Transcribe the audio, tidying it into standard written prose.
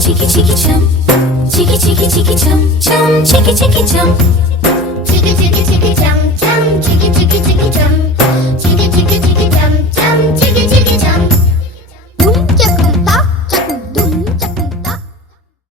chicky chicky chum, chicky chicky chicky chum chum, chicky chicky chum, chicky chicky chicky chum chum, chicky chicky chicky chum, chicky chicky chicky